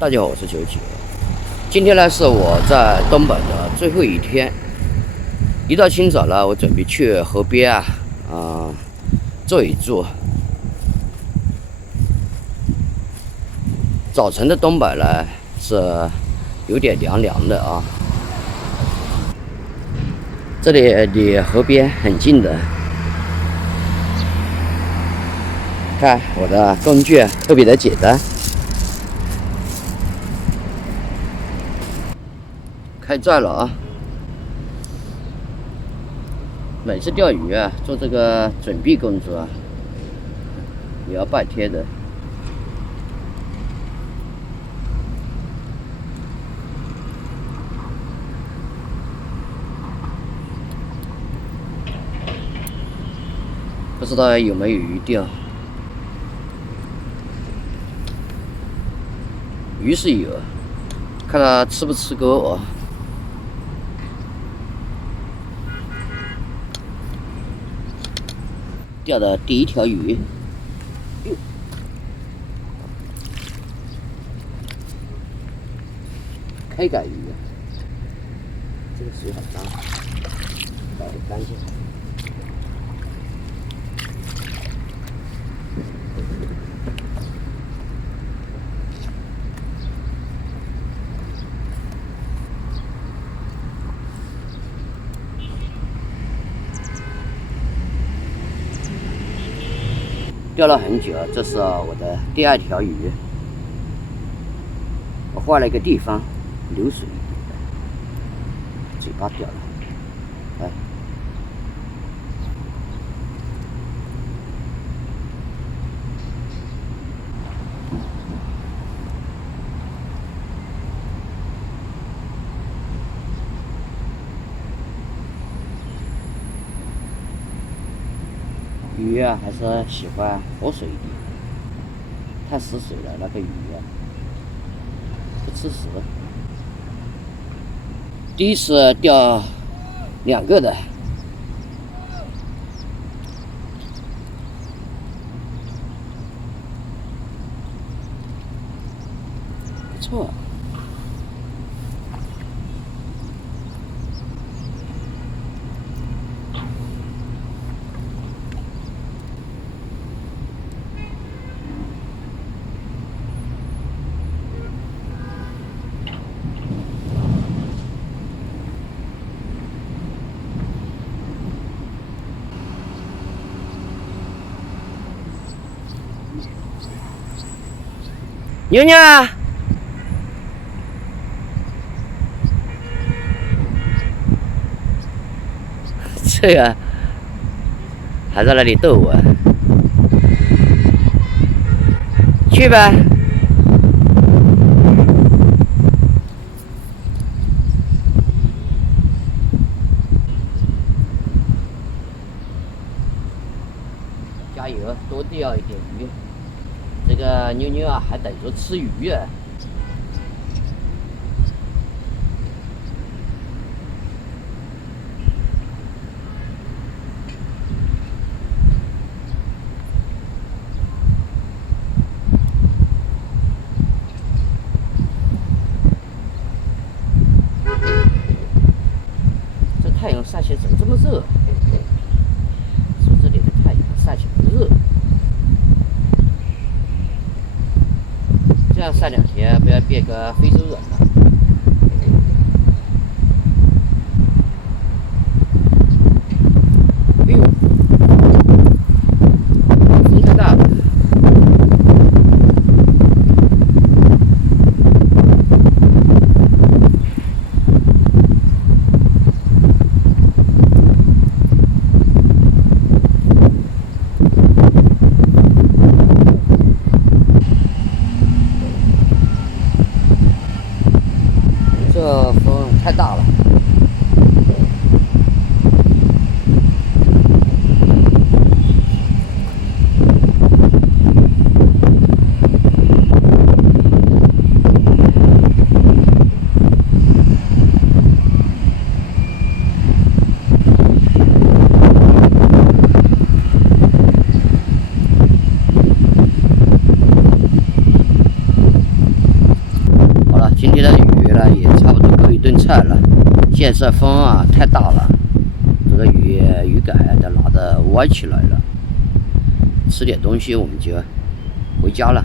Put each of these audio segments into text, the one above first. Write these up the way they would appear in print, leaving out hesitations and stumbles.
大家好，我是九九。今天呢是我在东北的最后一天。一大清早呢，我准备去河边坐一坐。早晨的东北呢是有点凉凉的啊。这里离河边很近的。看我的工具特别的简单。开寨了啊！每次钓鱼做这个准备工作也要半天的。不知道有没有鱼钓？鱼是有，看它吃不吃钩啊？钓的第一条鱼，开杆鱼，这个水很脏，搞得干净。钓了很久，这是我的第二条鱼。我换了一个地方，流水一点的，嘴巴掉了，哎。鱼还是喜欢活水一点，太死水了，那个鱼不吃食。第一次钓2个的，不错。妞妞啊，这个还在那里逗我，去吧。加油，多钓一点鱼。这个妞妞还等着吃鱼啊！这太阳晒起来怎么这么热？说这里的太阳晒起来热。这样晒2天，不要变个非洲人了。哎呦，风太大了。这风太大了。呢也差不多够一顿菜了。现在风啊太大了，这个鱼竿都拿得歪起来了。吃点东西我们就回家了。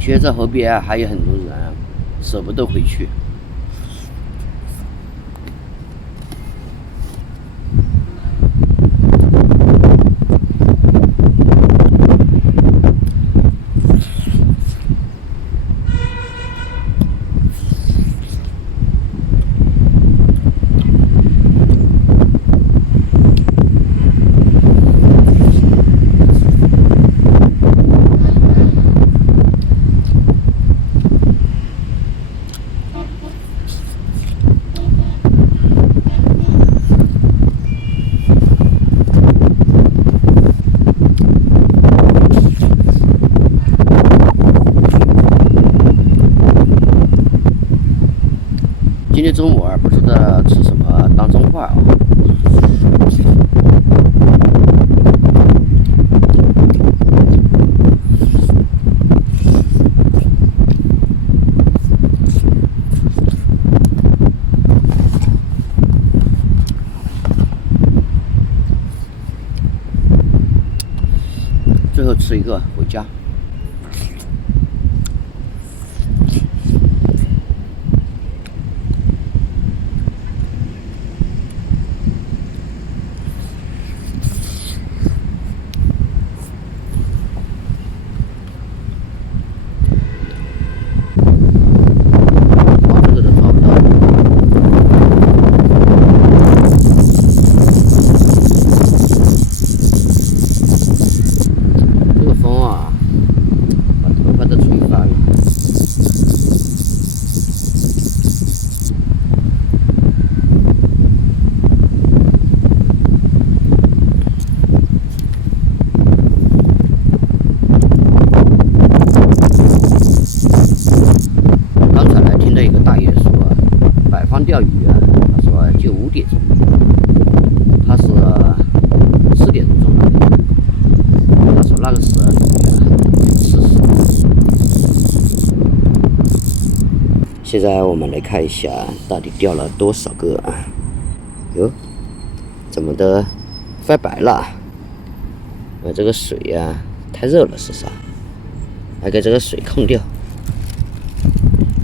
其实这河边还有很多人舍不得回去。今天中午不知道吃什么当中饭啊。最后吃一个回家。钓鱼啊，他说就5点钟，他是4点钟来的。他说那个是40。现在我们来看一下，到底钓了多少个啊？哟，怎么的发白了？这个水呀、太热了是啥？来给这个水控掉。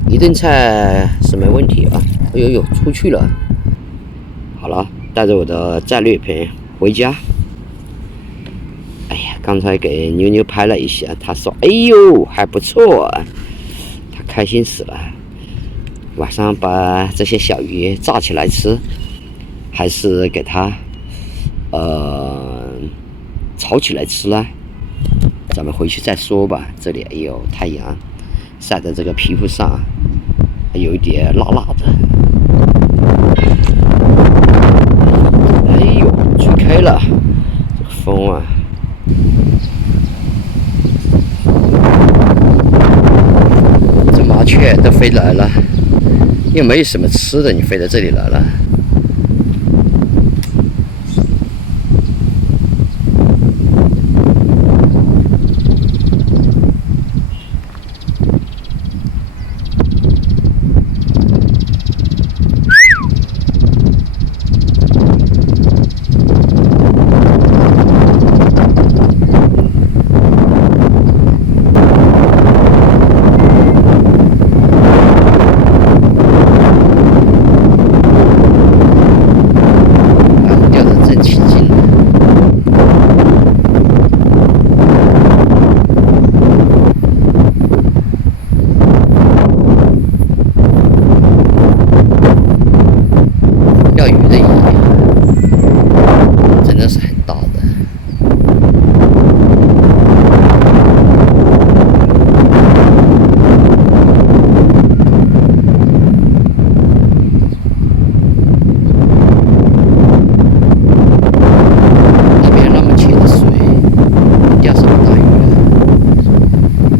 一顿菜是没问题啊。哎呦呦，出去了！好了，带着我的战略品回家。哎呀，刚才给妞妞拍了一下，她说：“哎呦，还不错啊！”她开心死了。晚上把这些小鱼炸起来吃，还是给它炒起来吃呢？咱们回去再说吧。这里也有太阳晒在这个皮肤上，还有一点辣辣的。哎呦，吹开了，这个风啊！这麻雀都飞来了，又没有什么吃的，你飞到这里来了。